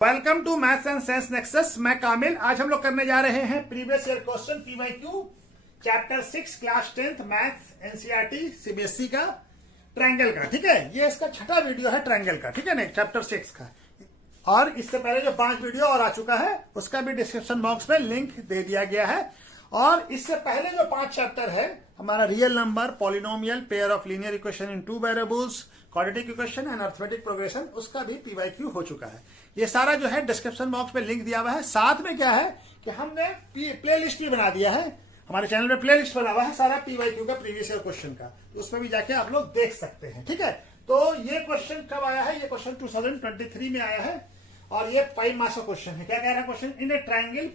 Welcome to maths and science nexus. मैं कामिल। आज हम लोग करने जा रहे हैं previous year question PYQ chapter 6 class 10th मैथ्स NCERT CBSE का ट्रायंगल का। ठीक है, ये इसका छठा वीडियो है ट्रायंगल का। ठीक है ना, चैप्टर 6 का। और इससे पहले जो 5 वीडियो और आ चुका है उसका भी डिस्क्रिप्शन बॉक्स में लिंक दे दिया गया है। और इससे पहले जो 5 चैप्टर है हमारा real number, polynomial, pair of linear equation in 2 variables, quadratic equation and arithmetic progression, उसका भी PYQ हो चुका है। ये सारा जो है डिस्क्रिप्शन बॉक्स में लिंक दिया हुआ है। साथ में क्या है कि हमने प्ले लिस्ट भी बना दिया है, हमारे चैनल में प्ले लिस्ट बना हुआ है सारा PYQ का प्रीवियस ईयर क्वेश्चन का, तो उसमें भी जाके आप लोग देख सकते हैं। ठीक है, तो ये क्वेश्चन कब आया है? ये क्वेश्चन 2023 में आया है और ये 5 मार्क्स का क्वेश्चन है। क्या कह रहा है क्वेश्चन? इन ए ट्रायंगल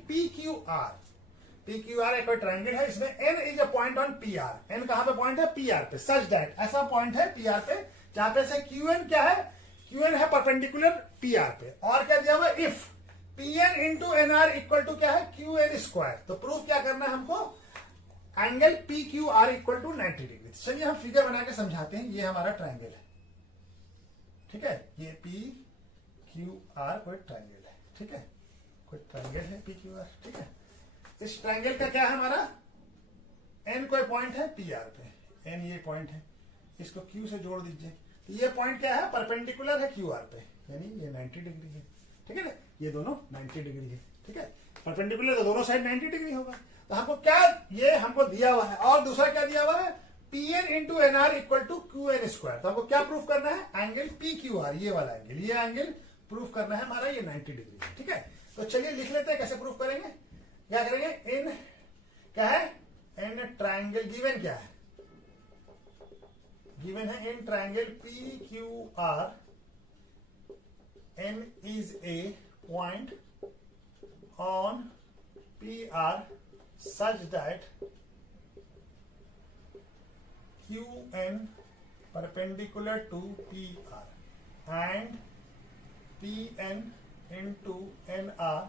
PQR एक ट्रायंगल है, इसमें N is a point on PR। N कहां पे पॉइंट है? PR पे। सच दैट ऐसा पॉइंट है PR पे जहां पे से QN क्या है? QN है परपेंडिकुलर PR पे। और क्या दिया हुआ? If PN into NR equal to क्या है? QN square. तो प्रूफ क्या करना है हमको? Angle PQR equal to 90 degree. चलिए हम फिगर बना के समझाते हैं। ये हमारा ट्रायंगल है, ठीक है, ये PQR कोई ट्रायंगल है। ठीक है, कोई ट्रायंगल है PQR। ठीक है, इस ट्रायंगल का क्या है हमारा? N कोई पॉइंट है PR पे, N ये पॉइंट है, इसको Q से जोड़ दीजिए। तो ये पॉइंट क्या है? परपेंडिकुलर है QR पे, यानी ये 90 डिग्री है। ठीक है ना, ये दोनों 90 डिग्री है। ठीक है, परपेंडिकुलर तो दोनों साइड 90 डिग्री होगा। तो हमको क्या, ये हमको दिया हुआ है। और दूसरा क्या दिया हुआ है? PN into NR equal to QN square. तो हमको क्या प्रूफ करना है? एंगल PQR, ये वाला एंगल, ये एंगल प्रूफ करना है हमारा, ये 90 डिग्री है। ठीक है, तो चलिए लिख लेते हैं कैसे प्रूफ करेंगे। क्या करेंगे? इन क्या है? इन ट्रायंगल गिवन क्या है? गिवन है in triangle PQR N is a point on PR such that QN perpendicular to PR and PN into NR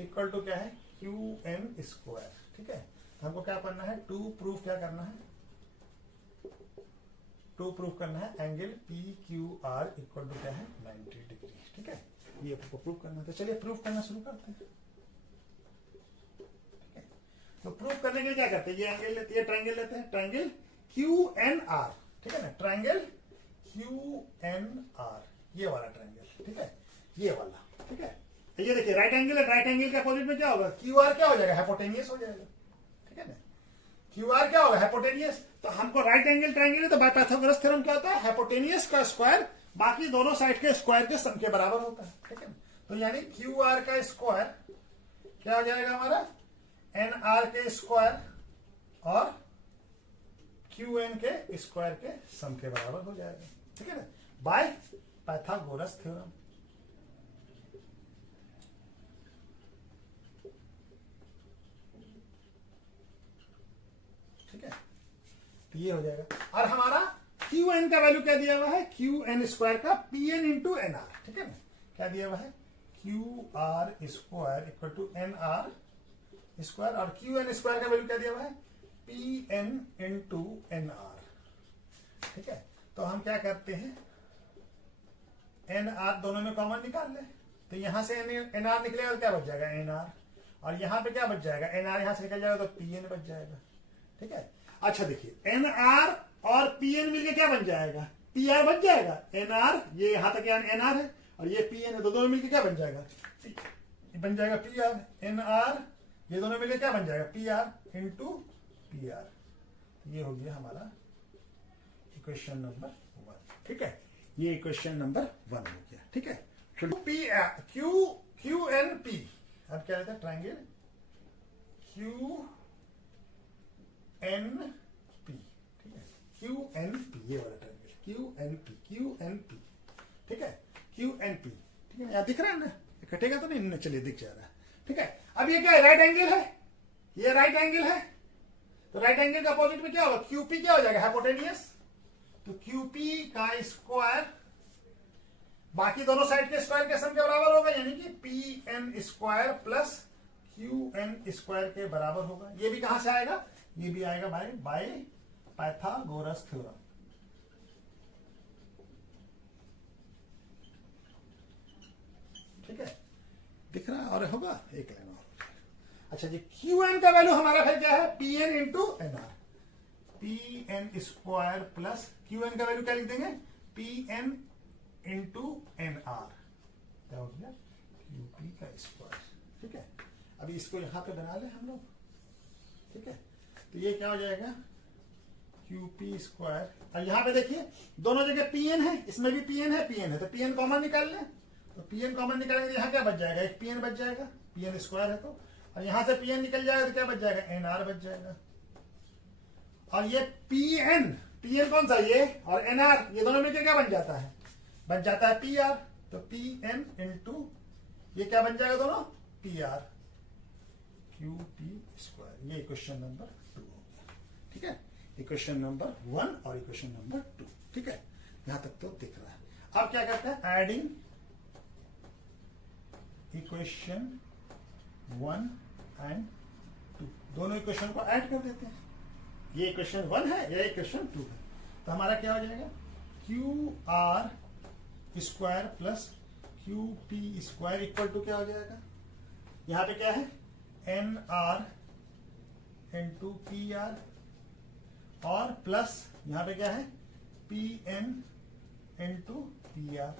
equal to क्या है? QN square. ठीक है, हमको क्या करना है? टू प्रूफ क्या करना है? टू प्रूफ करना है एंगल PQR इक्वल टू क्या है? 90 डिग्री। ठीक है, ये आपको प्रूफ करना है। तो चलिए प्रूफ करना शुरू करते हैं। ठीक है, तो प्रूफ करने के लिए क्या करते हैं? ये एंगल लेते हैं, ट्रायंगल लेते हैं, ट्रायंगल QNR। ठीक है ना, ट्रायंगल QNR, ये वाला ट्रायंगल। ठीक है, ये वाला। ठीक है, तो ये देखिए राइट एंगल है, राइट एंगल के अपोजिट में क्या होगा? QR क्या हो जाएगा? हाइपोटेनियस हो जाएगा। ठीक है ना, QR क्या होगा? हाइपोटेनियस। तो हमको राइट एंगल ट्रायंगल है तो बाय पाइथागोरस थ्योरम क्या होता है? हाइपोटेनियस का स्क्वायर बाकी दोनों साइड के स्क्वायर के सम के बराबर होता है। ठीक है, तो यानी QR का स्क्वायर क्या हो जाएगा हमारा? NR के स्क्वायर और QN के स्क्वायर के सम के बराबर हो जाएगा। ठीक है ना, बाय पाइथागोरस थ्योरम। ठीक है, तो ये हो जाएगा। और हमारा QN का वैल्यू क्या दिया हुआ है? QN स्क्वायर का PN इंटू NR। ठीक है ना, क्या दिया हुआ है? QR square equal to NR square, और QN स्क्वायर का वैल्यू क्या दिया हुआ है? PN into NR। ठीक है, तो हम क्या करते हैं? NR दोनों में कॉमन निकाल ले। तो यहां से NR निकलेगा तो क्या बच जाएगा? NR। और यहां पे क्या बच जाएगा? NR यहां से निकल जाएगा तो PN बच जाएगा। ठीक है, अच्छा देखिए, NR और PN मिलके क्या बन जाएगा? PR बन जाएगा। NR ये यहां तक NR है और ये PN है, तो दोनों मिलके क्या बन जाएगा? बन जाएगा PR। NR ये दोनों मिलके क्या बन जाएगा? PR into PR। ये हो गया हमारा इक्वेशन नंबर 1। ठीक है, ये इक्वेशन नंबर 1 हो गया। ठीक है, QNP अब क्या रहता है? Triangle QNP। ठीक है, QNP ये वाला ट्रायंगल QNP। ठीक है, QNP। ठीक है, यहाँ दिख रहा है ना? कटेगा तो नहीं? चलिए दिख जा रहा है। ठीक है, अब ये क्या है? राइट एंगल है, ये राइट एंगल है। तो राइट एंगल के अपोजिट में क्या होगा? QP क्या हो जाएगा? हाइपोटेनियस। तो QP का स्क्वायर बाकी दोनों साइड के स्क्वायर के सम के बराबर होगा, यानी कि PN square plus QN square के बराबर होगा। ये भी कहां से आएगा? ये भी आएगा बाय पाइथागोरस थ्योरम। ठीक है, दिख रहा है और होगा एक लाइन और। अच्छा जी, क्यू एन का वैल्यू हमारा फिर क्या है, P N into N R, P N square plus Q N का वैल्यू क्या लिख देंगे, P N into N R, क्या हो गया क्यू पी का स्क्वायर। ठीक है, अभी इसको यहां पे बना ले हम लोग। ठीक है, तो ये क्या हो जाएगा क्यू पी स्क्वायर, और यहां पे देखिए दोनों जगह पी एन है, इसमें भी पी एन है, पी एन है, तो पी एन कॉमन निकाल लें, तो पी एन कॉमन निकालेंगे यहाँ क्या बच जाएगा, एक पी एन बच जाएगा, पी एन स्क्वायर है तो, और यहां से पी एन निकल जाएगा तो क्या बच जाएगा, एन आर बच जाएगा। और ये पी एन कौन सा, ये और एन आर, ये दोनों मिलकर क्या बन जाता है, बन जाता है पी आर, तो पी एन इंटू ये क्या बन जाएगा दोनों, P R Q P square. ये इक्वेशन नंबर 2 हो गया। ठीक है, इक्वेशन नंबर 1 और इक्वेशन नंबर 2। ठीक है, यहां तक तो दिख रहा है। अब क्या करते हैं, एडिंग इक्वेशन 1 एंड 2, दोनों इक्वेशन को ऐड कर देते हैं। ये इक्वेशन 1 है, ये इक्वेशन 2 है, तो हमारा क्या हो जाएगा, Q R square plus Q P square equal to क्या हो जाएगा, यहां पे क्या है, N R into P R, और प्लस यहां पे क्या है, P N into P R.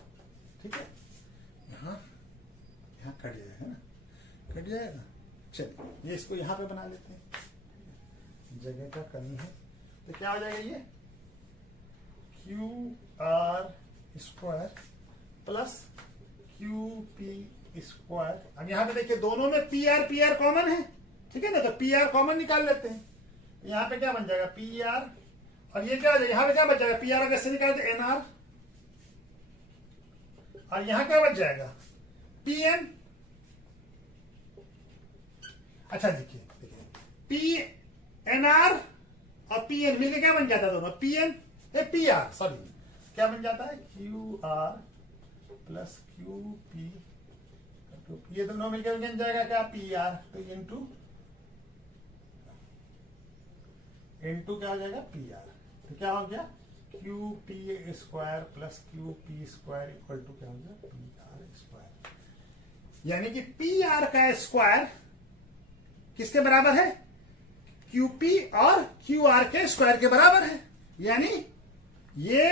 ठीक है, यहां कट जाएगा ना, कट जाएगा। चलिए ये इसको यहां पे बना लेते हैं, जगह का कमी है, तो क्या हो जाएगा ये Q R square plus Q P square. अब यहां पे देखिए दोनों में पी आर कॉमन है, ठीक है ना, तो पी आर कॉमन निकाल लेते हैं, तो यहां पे क्या बन जाएगा पी आर, और ये क्या हो जाएगा, यहां पे क्या बच जाएगा, पी आर कैसे निकालते, एन आर, और यहां क्या बच जाएगा पी एन। अच्छा देखिए पी एन आर और पी एन मिलकर क्या बन जाता है, दोनों P N P R, sorry क्या बन जाता है, Q R plus Q P, ये दोनों मिलकर बन जाएगा क्या, पी आर, तो इंटू क्या हो जाएगा पी आर, तो क्या हो गया Q P square plus Q P square equal to क्या हो गया, पी आर स्क्वायर। यानी कि पी आर का स्क्वायर किसके बराबर है, क्यू पी और क्यू आर के स्क्वायर के बराबर है। यानी ये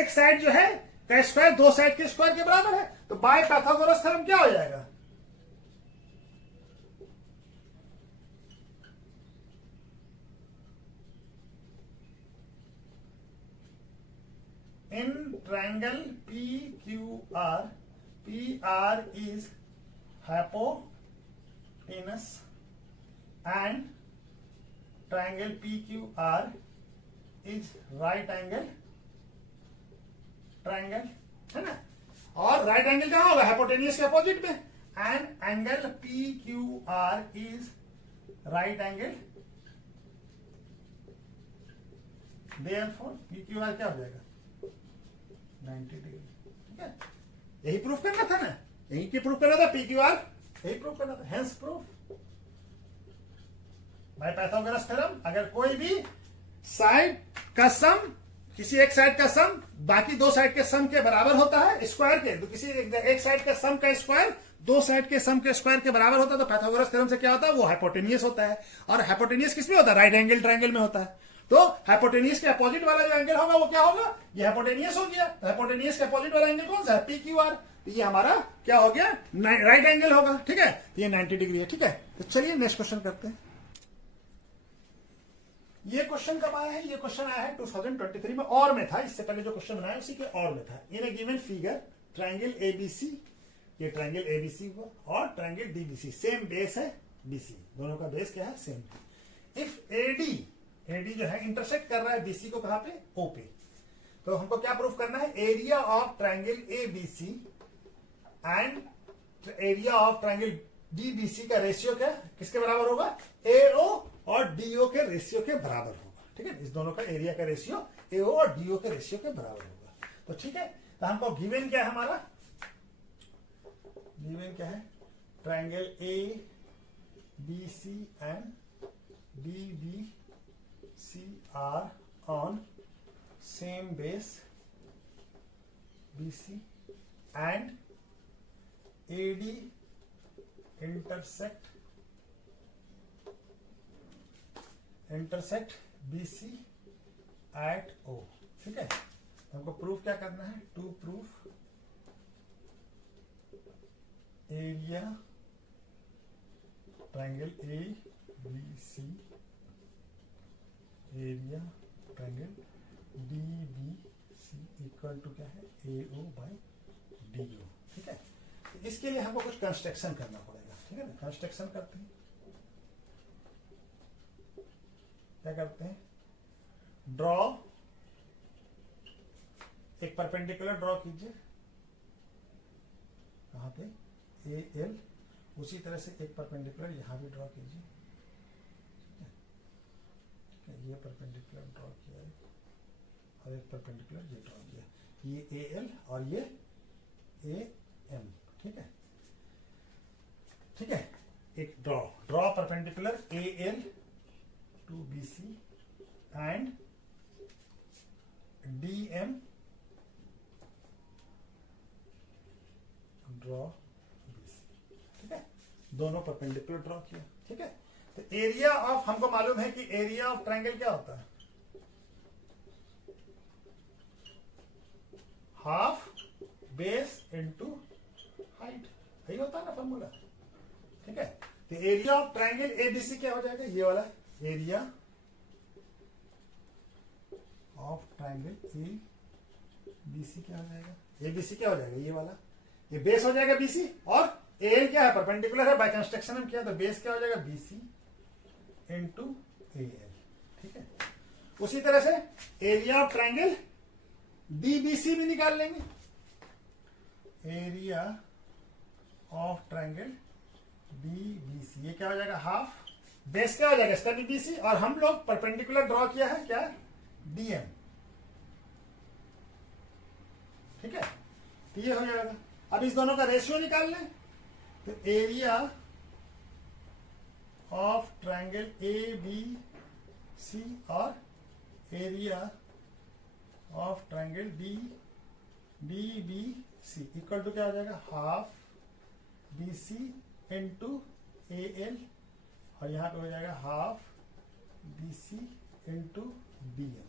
एक साइड जो है का स्क्वायर दो साइड के स्क्वायर के बराबर है, तो बाय पाइथागोरस थ्योरम क्या हो जाएगा, in triangle PQR, PR is hypotenuse and triangle PQR is right angle triangle, है ना, और राइट एंगल कहां होगा, हाइपोटेनियस के अपोजिट में, and angle PQR is right angle, therefore PQR क्या हो जाएगा 90 डिग्री। ठीक है, यही प्रूफ करना था ना, यही की प्रूफ करना था, PQR यही प्रूफ करना था, hence proof by Pythagoras theorem. अगर कोई भी साइड का सम, किसी एक साइड का सम बाकी दो साइड के सम के बराबर होता है, स्क्वायर के, तो किसी एक साइड का सम का स्क्वायर दो साइड के सम के स्क्वायर के बराबर होता है, तो पाइथागोरस थ्योरम से क्या होता है, वो हाइपोटेनियस होता है, और हाइपोटेनियस किसमें होता है, राइट एंगल ट्रायंगल में होता है। तो हाइपोटेनियस के अपोजिट वाला जो एंगल होगा वो क्या होगा, ये हाइपोटेनियस हो गया, हाइपोटेनियस के अपोजिट वाला एंगल कौन सा है, PQR, तो ये हमारा क्या हो गया, राइट एंगल होगा। ठीक है, ये 90 डिग्री है। ठीक है, तो चलिए नेक्स्ट क्वेश्चन करते हैं। ये क्वेश्चन कब आया है, ये क्वेश्चन आया है 2023 में, और में था, इससे पहले जो क्वेश्चन बनाया उसी के और में था। इन ए गिवन फिगर ट्रायंगल एबीसी, ये ट्रायंगल एबीसी हुआ, और ट्रायंगल डीबीसी, सेम बेस है बीसी, दोनों का बेस क्या है, सेम। इफ एडी जो है इंटरसेक्ट कर रहा है बीसी को, कहां पे, ओ पे, तो हमको क्या प्रूफ करना है, area of triangle ABC and area of triangle DBC का रेशियो क्या किसके बराबर होगा, एओ और डीओ के रेशियो के बराबर होगा। ठीक है, इस दोनों का एरिया का रेशियो एओ और डीओ के रेशियो के बराबर होगा। तो ठीक है, तो हमको गिवन क्या है, हमारा गिवन क्या है, triangle A B C and D B C are on same base BC and AD intersect BC at O। ठीक है, हमको प्रूफ क्या करना है? To proof area triangle ABC, area triangle DBC equal to क्या है? AO by DO। ठीक है, तो इसके लिए हमको कुछ कंस्ट्रक्शन करना पड़ेगा। ठीक है ना, कंस्ट्रक्शन करते हैं। क्या करते हैं? ड्रॉ, एक परपेंडिकुलर ड्रॉ कीजिए। कहां पे? AL। उसी तरह से एक परपेंडिकुलर यहां भी ड्रॉ कीजिए। ये परपेंडिकुलर ड्रॉ किया है और एक परपेंडिकुलर ये ड्रॉ किया, ये AL और ये AM। ठीक है, ठीक है, एक draw perpendicular AL to BC and DM draw BC। ठीक है, दोनों परपेंडिकुलर ड्रॉ किया। ठीक है, तो एरिया ऑफ, हमको मालूम है कि एरिया ऑफ ट्रायंगल क्या होता है? हाफ बेस इनटू हाइट, यही होता है ना फॉर्मूला। ठीक है, तो एरिया ऑफ ट्रायंगल ABC क्या हो जाएगा? ये वाला एरिया ऑफ ट्रायंगल ABC क्या हो जाएगा? ABC क्या हो जाएगा? ये वाला, ये बेस हो जाएगा BC और AL क्या है? परपेंडिकुलर है, बाय कंस्ट्रक्शन हम किया, तो बेस क्या हो जाएगा? BC into AL। ठीक है, उसी तरह से एरिया ऑफ ट्रायंगल DBC भी निकाल लेंगे। एरिया ऑफ ट्रायंगल DBC ये क्या हो जाएगा? हाफ, बेस क्या हो जाएगा? इसका भी BC और हम लोग परपेंडिकुलर ड्रॉ किया है क्या? DM। ठीक है, तो ये हो जाएगा। अब इस दोनों का रेशियो निकाल लें, तो एरिया ऑफ ट्रायंगल ABC और area of triangle DBC equal to क्या हो जाएगा? हाफ BC इंटू AL और यहां पे हो जाएगा हाफ BC इंटू DM।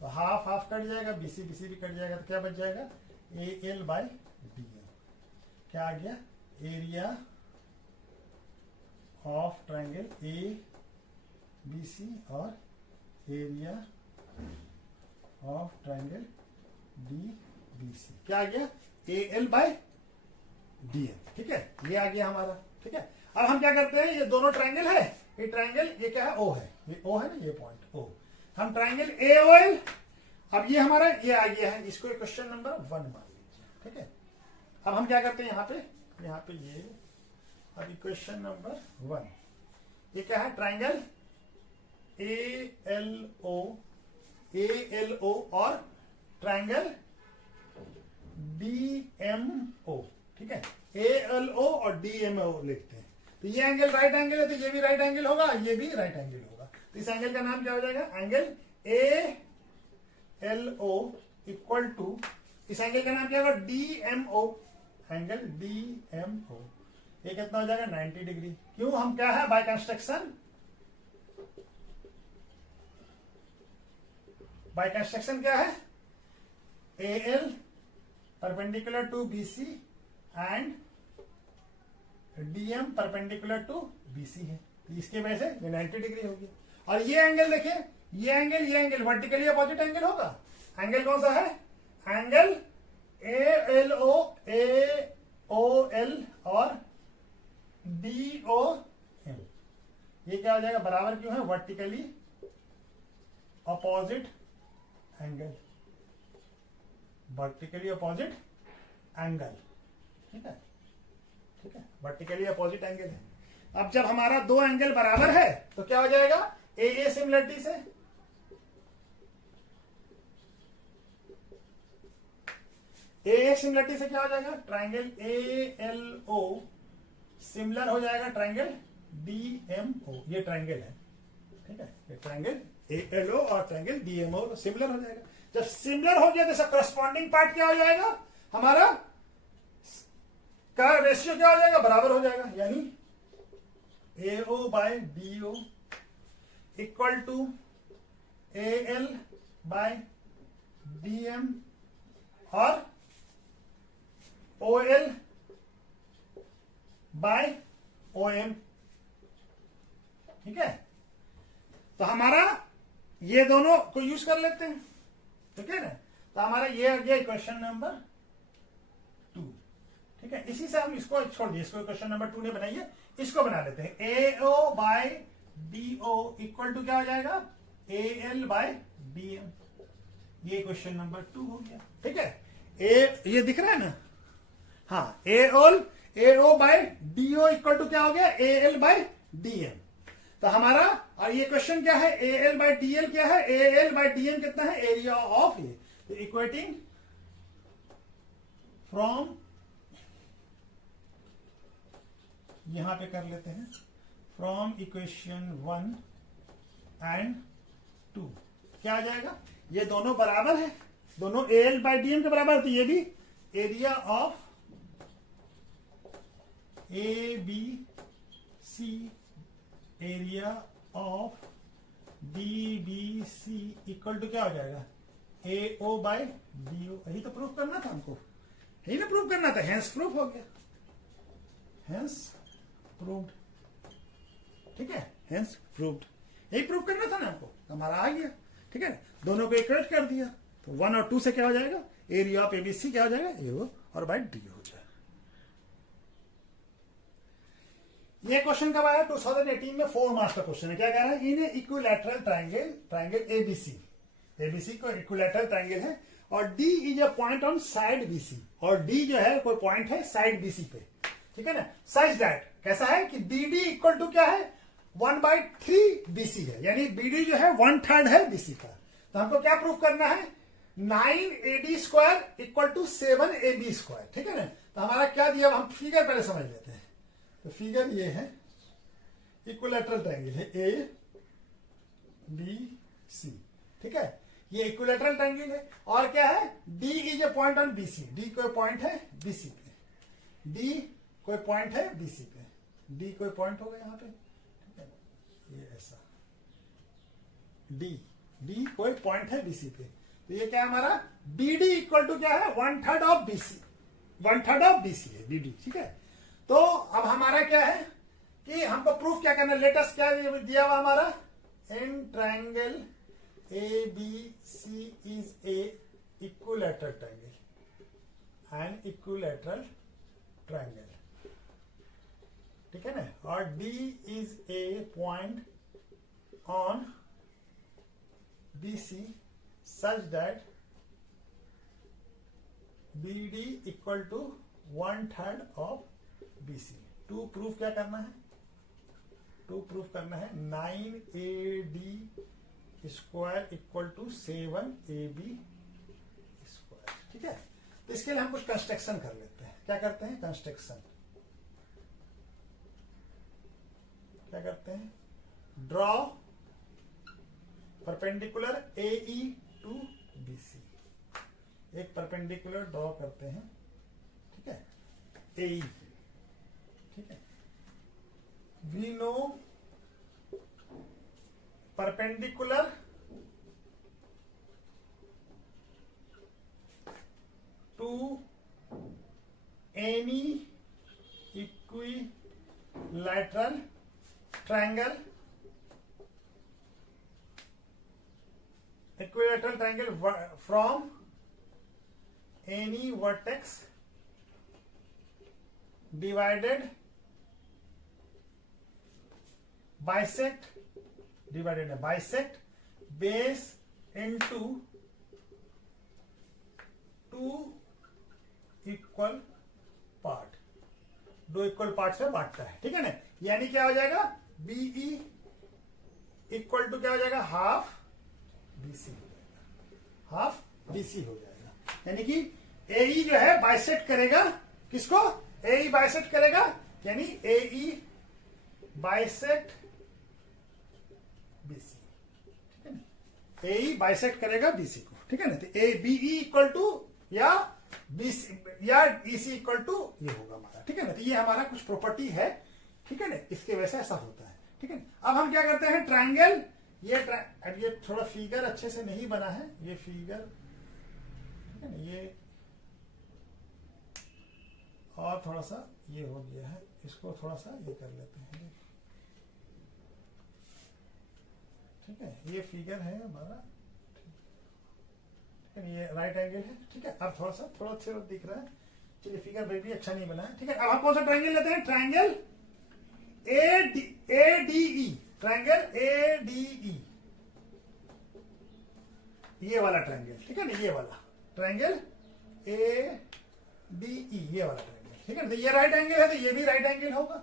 तो हाफ हाफ कट जाएगा, BC BC भी कट जाएगा, तो क्या बच जाएगा? AL by DM। क्या आ गया? एरिया ऑफ ट्रायंगल ABC और एरिया ऑफ ट्रायंगल DBC क्या आ गया? AL by DM। ठीक है, ये आ गया हमारा। ठीक है, अब हम क्या करते हैं? ये दोनों ट्रायंगल है, ये ट्रायंगल ये क्या है? O है, ये O है ना, ये पॉइंट O। हम ट्रायंगल AOL, अब ये हमारा ये आ गया है, इसको क्वेश्चन नंबर 1 मान लीजिए। ठीक है, अब हम क्या करते हैं? यहाँ पे ये अब इक्वेशन नंबर 1, ये क्या है? ट्रायंगल ALO और ट्रायंगल DMO। ठीक है, ALO और DMO लिखते हैं, तो ये एंगल राइट एंगल है, तो ये भी राइट एंगल होगा, ये भी राइट एंगल होगा। तो इस एंगल का नाम क्या हो जाएगा? एंगल ALO इक्वल टू, इस एंगल का नाम क्या होगा? DMO, angle DMO। ये कितना हो जाएगा? 90 डिग्री। क्यों? हम क्या है? बाय कंस्ट्रक्शन, बाय कंस्ट्रक्शन क्या है? AL perpendicular to BC and DM perpendicular to BC है, तो इसके वजह से ये 90 डिग्री होगी। और ये एंगल देखिए, ये एंगल वर्टिकली अपोजिट एंगल होगा। एंगल कौन सा है? एंगल ALO, AOL और DOM। ये क्या हो जाएगा? बराबर क्यों है? Vertically opposite angle, vertically opposite angle. ठीक है, ठीक है, वर्टिकली अपोजिट एंगल है। अब जब हमारा दो एंगल बराबर है तो क्या हो जाएगा? AA सिमिलरिटी से क्या हो जाएगा? ट्रायंगल ALO सिमिलर हो जाएगा ट्रायंगल DMO। ये ट्रायंगल है, ठीक है, ये ट्रायंगल ALO और ट्रायंगल DMO सिमिलर हो जाएगा। जब सिमिलर हो गया तो करस्पॉन्डिंग पार्ट क्या हो जाएगा? हमारा का रेशियो क्या हो जाएगा, बराबर हो जाएगा, यानी AO by DO equal to AL by DM और OL बाय OM। ठीक है, तो हमारा ये दोनों को यूज कर लेते हैं, ठीक है ना। तो हमारा ये आ गया क्वेश्चन नंबर 2। ठीक है, इसी से हम इसको छोड़ दिए, इसको क्वेश्चन नंबर 2 ने बनाइए, इसको बना लेते हैं। AO by DO equal to क्या हो जाएगा, AL बाय DM। ये क्वेश्चन नंबर 2 हो गया। ठीक है, ये दिख रहा है ना, हाँ, AO by DO equal to क्या हो गया, AL बाय DM। तो हमारा, और ये क्वेश्चन क्या है, AL बाय DL क्या है, AL बाय DM कितना है, एरिया ऑफ ये। तो इक्वेटिंग फ्रॉम, यहां पे कर लेते हैं, फ्रॉम इक्वेशन 1 एंड 2 क्या आ जाएगा, ये दोनों बराबर है, दोनों AL बाय DM के बराबर, तो ये भी area of ABC area of BBC equal to क्या हो जाएगा, AO बाय DO। यही तो प्रूफ करना था हमको, यही ना प्रूफ करना था, हेंस प्रूफ हो गया, हेंस प्रूव्ड। ठीक है, हेंस प्रूव्ड, यही प्रूफ करना था ना हमको, हमारा आ गया। ठीक है, दोनों को इक्वेट कर दिया, तो 1 और 2 से क्या हो जाएगा, एरिया ऑफ ABC क्या हो जाएगा, AO और बाय DO हो जाएगा। ये क्वेश्चन कब आया, 2018 में 4 मार्क्स का क्वेश्चन है। क्या कह रहा है, इन इक्विलैटरल ट्राइंगल ABC को इक्विलैटरल ट्राइंगल है और D is a point on side BC, और D जो है कोई पॉइंट है साइड BC पे। ठीक है ना, सच दैट कैसा है कि BD इक्वल टू क्या है, 1/3 BC है, यानी BD जो है 1/3 है BC का। तो हमको क्या प्रूफ करना है, 9AD square equal to 7AB square. ठीक है ना, तो हमारा क्या दिया, हम फिगर पहले समझ लेते हैं। तो फिगर ये है, इक्विलैटरल ट्रायंगल है ABC। ठीक है, ये इक्विलैटरल ट्रायंगल है, और क्या है, D is a point on BC, D कोई पॉइंट है BC पे, D कोई पॉइंट है BC पे, D कोई पॉइंट होगा यहाँ पे। ठीक है, ये ऐसा D कोई पॉइंट है BC पे, तो ये क्या है हमारा, BD इक्वल टू क्या है, 1/3 ऑफ BC, 1/3 ऑफ BC है BD। ठीक है, तो अब हमारा क्या है कि हमको प्रूफ क्या करना है, लेटेस्ट क्या दिया हुआ हमारा, in triangle ABC is a equilateral triangle, an equilateral triangle. ठीक है ना, और D is a point on BC such that BD equal to 1/3 of BC। To proof क्या करना है, टू प्रूफ करना है 9AD square equal to 7AB square. ठीक है, तो इसके लिए हम कुछ कंस्ट्रक्शन कर लेते हैं। क्या करते हैं, कंस्ट्रक्शन क्या करते हैं, draw perpendicular AE to BC, एक परपेंडिकुलर ड्रॉ करते हैं। ठीक है, AE। ठीक है, we know perpendicular to any equilateral triangle, equilateral triangle from any vertex divided bisect base into 2 equal part, 2 equal parts में बांटता है। ठीक है ना, यानी क्या हो जाएगा, BE इक्वल टू क्या हो जाएगा, हाफ BC हो जाएगा, हाफ BC हो जाएगा। यानी कि AE जो है बाइसेक्ट करेगा किसको, AE बाइसेक्ट करेगा, यानी AE बाइसेक्ट BC। ठीक है ना, AE बाइसेक्ट करेगा BC को। ठीक है ना, तो BE इक्वल टू या BC या EC इक्वल टू ये होगा हमारा, ठीक है ना। तो ये हमारा कुछ प्रॉपर्टी है, ठीक है ना, इसके वजह से ऐसा होता है, ठीक है। अब हम क्या करते हैं, ट्रायंगल, अब ये थोड़ा फिगर अच्छे से नहीं बना है, ये फिगर, ठीक है ना, ये और थोड़ा सा ये हो गया है, इसको थोड़ा सा ये कर लेते हैं, ठीक है। ये फिगर है हमारा, ठीक है, ये राइट एंगल है, ठीक है। अब थोड़ा अच्छे दिख रहा है, चलिए फिगर भी अच्छा नहीं बना है, ठीक है। अब हम कौन सा ट्रायंगल लेते हैं, ट्रायंगल ADE, ट्रायंगल ADE, ये वाला ट्रायंगल, ठीक है ना, ये वाला ट्रायंगल ADE, ये वाला ट्रायंगल, ठीक है ना। तो ये राइट एंगल है, तो ये भी राइट एंगल होगा,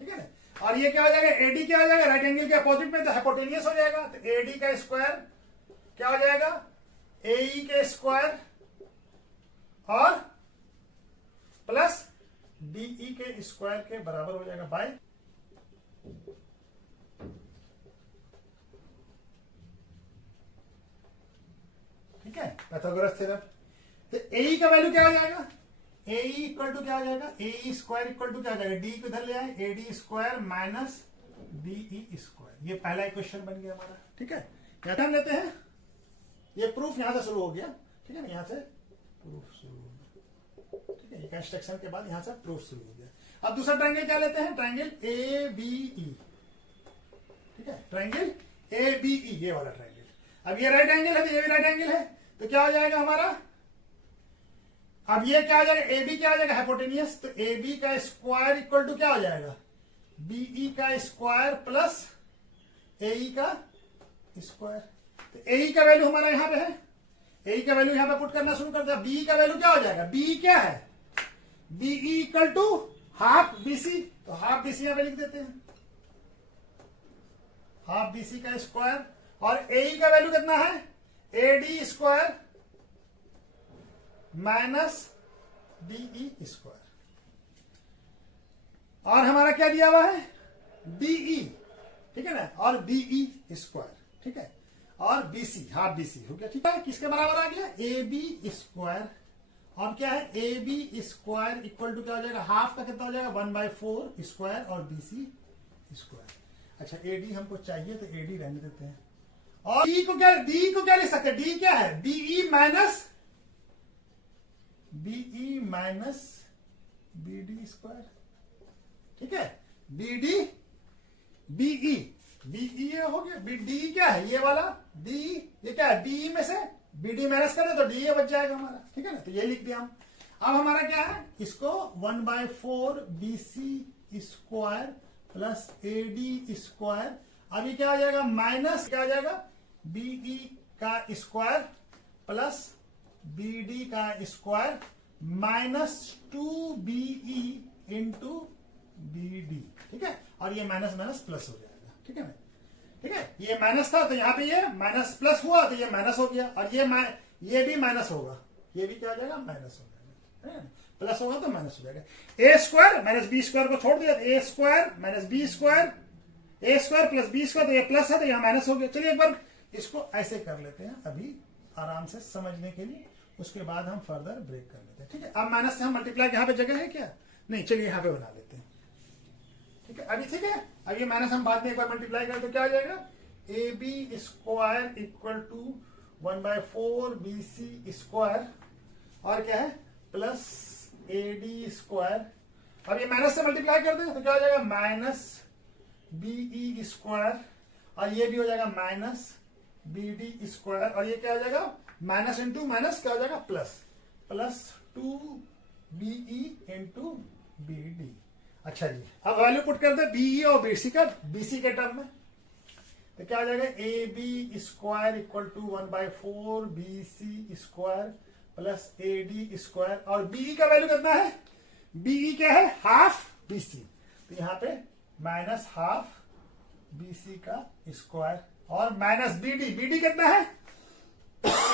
ठीक है ना। और ये क्या हो जाएगा, AD क्या हो जाएगा, राइट एंगल के अपोजिट में तो हाइपोटेनियस हो जाएगा, तो AD का स्क्वायर क्या हो जाएगा, AE के स्क्वायर और प्लस DE के स्क्वायर के बराबर हो जाएगा बाय, ठीक है, पाइथागोरस थ्योरम। तो AE का वैल्यू क्या हो जाएगा, AE इक्वल टू क्या हो जाएगा, AE स्क्वायर इक्वल टू क्या हो जाएगा, D को इधर ले आए, AD square minus DE square, ये पहला इक्वेशन बन गया हमारा, ठीक है। क्या हम लेते हैं, ये प्रूफ यहां से शुरू हो गया, ठीक है ना, यहां से प्रूफ शुरू हो गया, ठीक है, कंस्ट्रक्शन के बाद यहां से प्रूफ शुरू हो गया। अब दूसरा ट्रायंगल क्या लेते हैं, ट्रायंगल ABE, ठीक है, ट्रायंगल ABE, ये वाला ट्रायंगल। अब ये राइट एंगल है, तो ये भी राइट एंगल है, तो क्या हो जाएगा हमारा, अब ये क्या हो जाएगा, AB क्या हो जाएगा, हाइपोटेनियस, तो AB का स्क्वायर इक्वल टू क्या हो जाएगा, BE का स्क्वायर प्लस AE का स्क्वायर। तो AE का वैल्यू हमारा यहां पे है, AE का वैल्यू यहां पे पुट करना शुरू कर दिया। BE का वैल्यू क्या हो जाएगा, BE क्या है, BE equal to half BC, तो हाफ BC यहां पे लिख देते हैं, हाफ BC का स्क्वायर, और AE का वैल्यू कितना है, AD square minus DE square, और हमारा क्या दिया हुआ है, DE, ठीक है ना, और BE स्क्वायर, ठीक है, और BC हाफ BC हो गया, ठीक है। किसके बराबर आ गया, AB स्क्वायर, और क्या है, AB स्क्वायर इक्वल टू क्या हो जाएगा, हाफ का कितना हो जाएगा, 1/4 स्क्वायर और BC स्क्वायर। अच्छा, AD हमको चाहिए तो AD रहने देते हैं, और D को क्या लिख सकते हैं, D क्या है, BE माइनस BD स्क्वायर, ठीक है, BE ये हो गया, BD क्या है, ये वाला D, ये क्या है, BE में से BD माइनस करें तो D ये बच जाएगा हमारा, ठीक है ना, तो ये लिख दिया हम। अब हमारा क्या है, इसको 1/4 BC square plus AD square, अभी क्या आ जाएगा, माइनस क्या आ जाएगा, BE का स्क्वायर प्लस BD का square minus 2BE into BD, ठीक है, और ये माइनस माइनस प्लस हो जाएगा, ठीक है ना, ठीक है। ये माइनस था तो यहाँ पे ये माइनस प्लस हुआ तो ये माइनस हो गया, और ये भी माइनस होगा, ये भी क्या हो जाएगा, माइनस हो जाएगा, प्लस होगा तो माइनस हो जाएगा। A square minus B square को छोड़ दिया, A square minus B square, A square plus B square, तो ये प्लस है तो यहाँ माइनस हो गया। चलिए एक बार इसको ऐसे कर लेते हैं अभी आराम से समझने के लिए, उसके बाद हम फर्दर ब्रेक कर लेते हैं, ठीक है। अब माइनस से हम मल्टीप्लाई, यहाँ पे जगह है क्या, नहीं, चलिए यहाँ पे बना लेते हैं, ठीक है, अभी ठीक है। अब ये माइनस हम बाद में एक बार मल्टीप्लाई करें तो क्या हो जाएगा, AB square equal to 1/4 BC square, और क्या है, प्लस AD स्क्वायर, अब ये माइनस से मल्टीप्लाई कर दें तो क्या हो जाएगा, माइनस BE स्क्वायर, और ये भी हो जाएगा माइनस BD स्क्वायर, और ये क्या हो जाएगा, माइनस इंटू माइनस क्या हो जाएगा, प्लस 2BE इंटू BD। अच्छा जी, अब वैल्यू पुट कर दे BE और BC के टर्म में, तो क्या हो जाएगा, AB square equal to 1/4 BC square plus AD square, और BE का वैल्यू कितना है, BE क्या है, हाफ BC, तो यहाँ पे माइनस हाफ BC का स्क्वायर, और माइनस BD कितना है,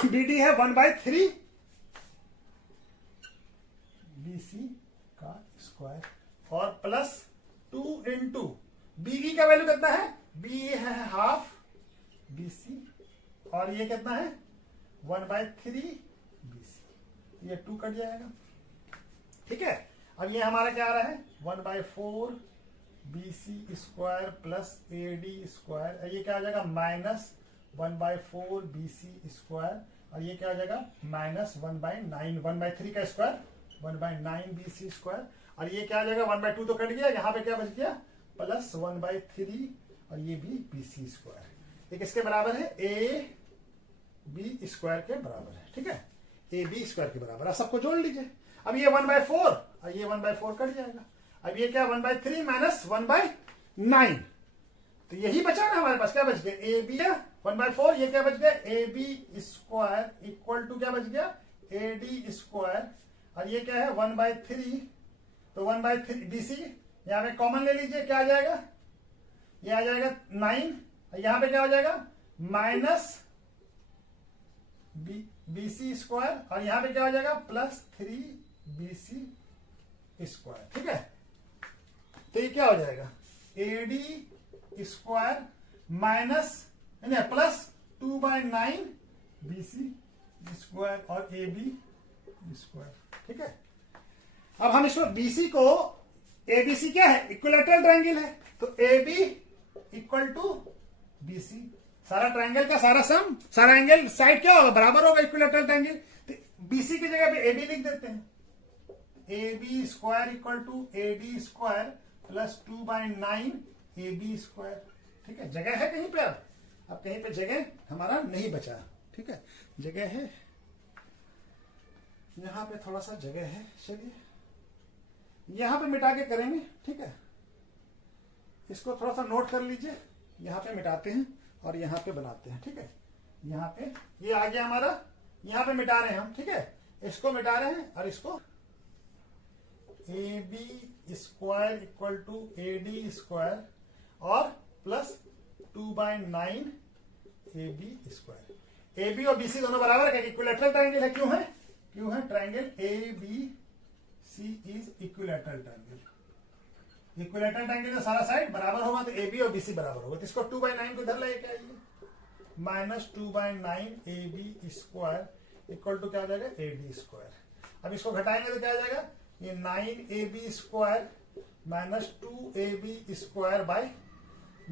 BD है 1/3 BC का स्क्वायर, और प्लस 2 इंटू BE का वैल्यू कितना है, BE है हाफ BC, और ये कितना है 1/3 BC, ये 2 कट जाएगा, ठीक है। अब ये हमारा क्या आ रहा है 1/4 BC square plus AD square, ये क्या आ जाएगा माइनस 1/4 BC स्क्वायर, और ये क्या आ जाएगा माइनस 1/9, 1/3 का स्क्वायर 1/9 BC स्क्वायर, और ये क्या आ जाएगा 1/2 तो कट गया, यहाँ पे क्या बच गया प्लस 1/3, और ये भी BC स्क्वायर, ये किसके बराबर है AB स्क्वायर के बराबर है, ठीक है, AB स्क्वायर के बराबर। अब सबको जोड़ लीजिए। अब ये 1/4 और ये 1/4 कट जाएगा। अब ये क्या 1/3 माइनस 1/9, तो यही बचा ना हमारे पास, क्या बच गया AB 1/4, ये क्या बच गया AB स्क्वायर इक्वल टू क्या बच गया AD स्क्वायर, और ये क्या है 1/3, तो 1/3 BC यहाँ पे कॉमन ले लीजिए, क्या आ जाएगा ये आ जाएगा 9, यहां पे क्या हो जाएगा माइनस BC स्क्वायर, और यहां पे क्या हो जाएगा प्लस 3BC स्क्वायर, ठीक है। तो ये क्या हो जाएगा AD square minus plus 2/9 BC square और AB स्क्वायर, ठीक है। अब हम इसको BC को, ABC क्या है इक्विलैटरल ट्रायंगल है, तो AB इक्वल टू BC, सारा ट्रायंगल का सारा सम, सारा एंगल साइड क्या होगा बराबर होगा इक्विलैटरल ट्रायंगल, तो BC की जगह पे AB लिख देते हैं, AB square equal to AD square plus 2/9 AB square, ठीक है। जगह है कहीं पे, अब कहीं पे जगह हमारा नहीं बचा, ठीक है, जगह है यहां पे, थोड़ा सा जगह है, चलिए यहां पे मिटा के करेंगे, ठीक है। इसको थोड़ा सा नोट कर लीजिए, यहां पे मिटाते हैं और यहां पे बनाते हैं, ठीक है। यहां पे ये आ गया हमारा, यहां पे मिटा रहे हैं हम, ठीक है, इसको मिटा रहे हैं, और इसको AB square equal to AD square और प्लस 2/9 AB स्क्वायर। AB और BC दोनों बराबर है, इक्विलैटरल ट्रायंगल है, क्यों है triangle ABC is equilateral triangle. Equilateral triangle का सारा साइड बराबर होगा तो AB और BC बराबर होगा, तो इसको 2/9 को इधर लेके आइए, minus 2/9 AB square equal to क्या आ जाएगा AD स्क्वायर। अब इसको घटाएंगे तो क्या आ जाएगा ये 9AB square minus 2AB square by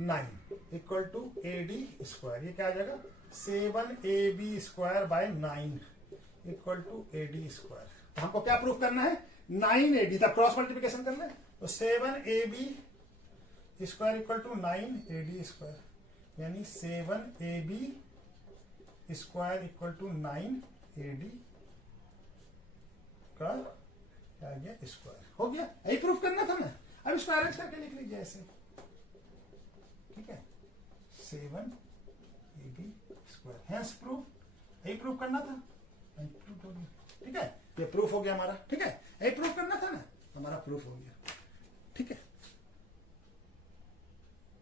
9 equal to AD square, ये क्या आ जाएगा 7AB square by 9 equal to AD square. तो हमको क्या प्रूफ करना है 9AD, तब क्रॉस मल्टीप्लिकेशन करना है, तो 7AB square equal to 9AD square, यानी 7AB square equal to 9AD का क्या आ गया स्क्वायर, हो गया। यही प्रूफ करना था ना, अब इसको अरेंज करके लिख लीजिए ऐसे, ठीक है, 7AB स्क्वायर, हेंस प्रूफ, यही प्रूफ करना था, ठीक है, ये प्रूफ हो गया हमारा, ठीक है, यही प्रूफ करना था ना, हमारा प्रूफ हो गया।